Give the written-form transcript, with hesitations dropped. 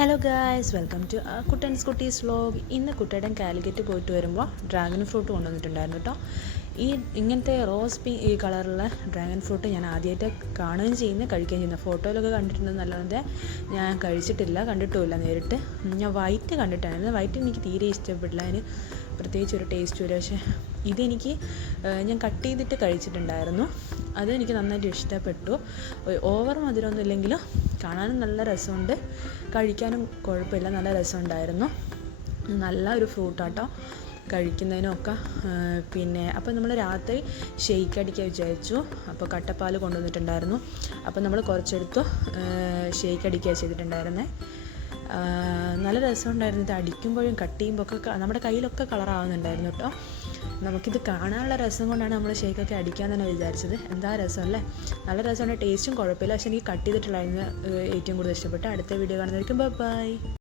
Hello guys, welcome to Kuttans Kutties vlog. ഇന്ന് കുട്ടേടൻ കാലിക്കറ്റ് പോയിട്ട് വരുമ്പോൾ ഡ്രാഗൺ ഫ്രൂട്ട് കൊണ്ടുവന്നിട്ടുണ്ടായിരുന്നു കേട്ടോ. ഇങ്ങനത്തെ ഈ കളറുള്ള ഡ്രാഗൺ ഫ്രൂട്ട് ഞാൻ ആദ്യമായിട്ട് കാണുകയും കഴിക്കുകയും ചെയ്യുന്നത്. ഫോട്ടോയിലൊക്കെ കണ്ടിട്ടുണ്ടെന്നല്ലാതെ ഞാൻ കണ്ടിട്ടുമില്ല നേരിട്ട്. ഞാൻ വൈറ്റ് കണ്ടിട്ടായിരുന്നു. വൈറ്റ് എനിക്ക് തീരെ ഇഷ്ടപ്പെട്ടില്ല, അതിന് പ്രത്യേകിച്ച് ഒരു ടേസ്റ്റും ഇല്ല. പക്ഷേ ഇതെനിക്ക് ഞാൻ കട്ട് ചെയ്തിട്ട് കഴിച്ചിട്ടുണ്ടായിരുന്നു. അതെനിക്ക് നന്നായിട്ട് ഇഷ്ടപ്പെട്ടു. ഓവർ മധുരമൊന്നും ഇല്ലെങ്കിലും കാണാനും നല്ല രസമുണ്ട്, കഴിക്കാനും കുഴപ്പമില്ല, നല്ല രസമുണ്ടായിരുന്നു. നല്ല ഒരു ഫ്രൂട്ടാട്ടോ കഴിക്കുന്നതിനൊക്കെ. അപ്പോൾ നമ്മൾ രാത്രി ഷെയ്ക്ക് അടിക്കാൻ വിചാരിച്ചു. അപ്പോൾ കട്ടപ്പാൽ കൊണ്ടുവന്നിട്ടുണ്ടായിരുന്നു. അപ്പോൾ നമ്മൾ കുറച്ചെടുത്തു ഷെയ്ക്ക് അടിക്കുക ചെയ്തിട്ടുണ്ടായിരുന്നേ. നല്ല രസമുണ്ടായിരുന്നു. ഇത് അടിക്കുമ്പോഴും കട്ട് ചെയ്യുമ്പോൾ ഒക്കെ നമ്മുടെ കയ്യിലൊക്കെ കളറാവുന്നുണ്ടായിരുന്നു കേട്ടോ. നമുക്കിത് കാണാനുള്ള രസം കൊണ്ടാണ് നമ്മൾ ഷേക്കൊക്കെ അടിക്കാൻ തന്നെ വിചാരിച്ചത്. എന്താ രസമല്ലേ, നല്ല രസമുണ്ട്, ടേസ്റ്റും കുഴപ്പമില്ല. പക്ഷേ എനിക്ക് കട്ട് ചെയ്തിട്ടുള്ളായിരുന്നു ഏറ്റവും കൂടുതൽ ഇഷ്ടപ്പെട്ടു. അടുത്ത വീഡിയോ കാണുന്നതായിരിക്കും. ബൈ.